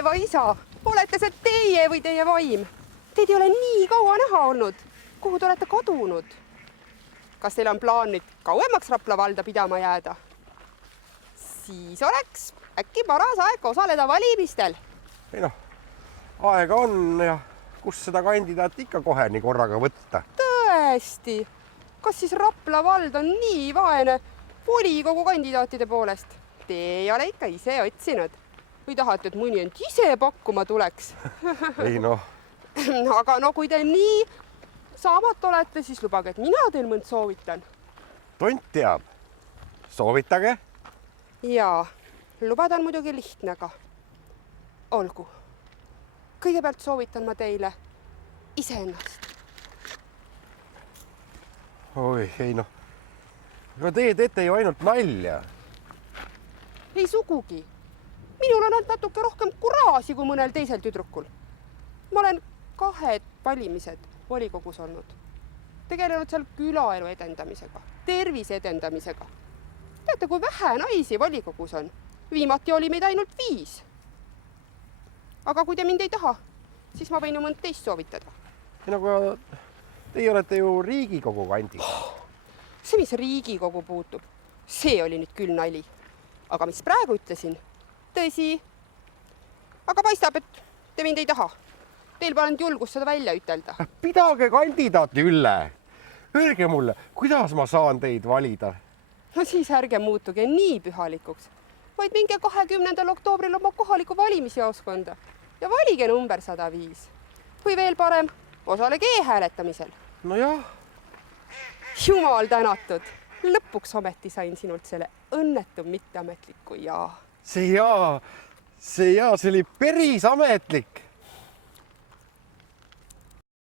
taeva isa, olete see teie või teie vaim? Teid ei ole nii kaua näha olnud. Kuhu te olete kadunud? Kas teil on plaan nüüd kauemaks Rapla valda pidama jääda? Siis oleks äkki paras aeg osaleda valimistel. Ei noh, aega on ja kus seda kandidaati ikka kohe nii korraga võtta. Tõesti. Kas siis Rapla vald on nii vaene volikogu kandidaatide poolest? Te ei ole ikka ise otsinud. Või tahate, et mõni end ise pakkuma tuleks? Ei noh. Aga no kui te nii saamat olete, siis lubage, et mina teil mõnd soovitan. Tont teab. Soovitage. Jaa, lubada on muidugi lihtne, aga olgu. Kõigepealt soovitan ma teile iseennast. Oi, ei noh. Aga teie teete ju ainult nalja. Ei sugugi. Minul on natuke rohkem kuraasi kui mõnel teisel tüdrukul. Ma olen 2 valimised volikogus olnud. Tegelenud seal külaelu edendamisega, tervise edendamisega. Teate, kui vähe naisi volikogus on? Viimati oli meid ainult 5. Aga kui te mind ei taha, siis ma võin ju mõnd teist soovitada. Aga teie olete ju Riigikogu kandidaat. See, mis Riigikogu puutub, see oli nüüd küll nali. Aga mis praegu ütlesin? Tõsi. Aga paistab, et te mind ei taha. Teil pole nüüd julgust seda välja ütelda. Pidage kandidaati üle. Öelge mulle, kuidas ma saan teid valida? No siis ärge muutuge nii pühalikuks, vaid minge 20. oktoobril oma kohaliku valimisjaoskonda ja valige number 105. Või veel parem, osalege e-hääletamisel. No jah. Jumal tänatud. Lõpuks ometi sain sinult selle õnnetu mitteametliku jaa. See jaa, see oli päris ametlik.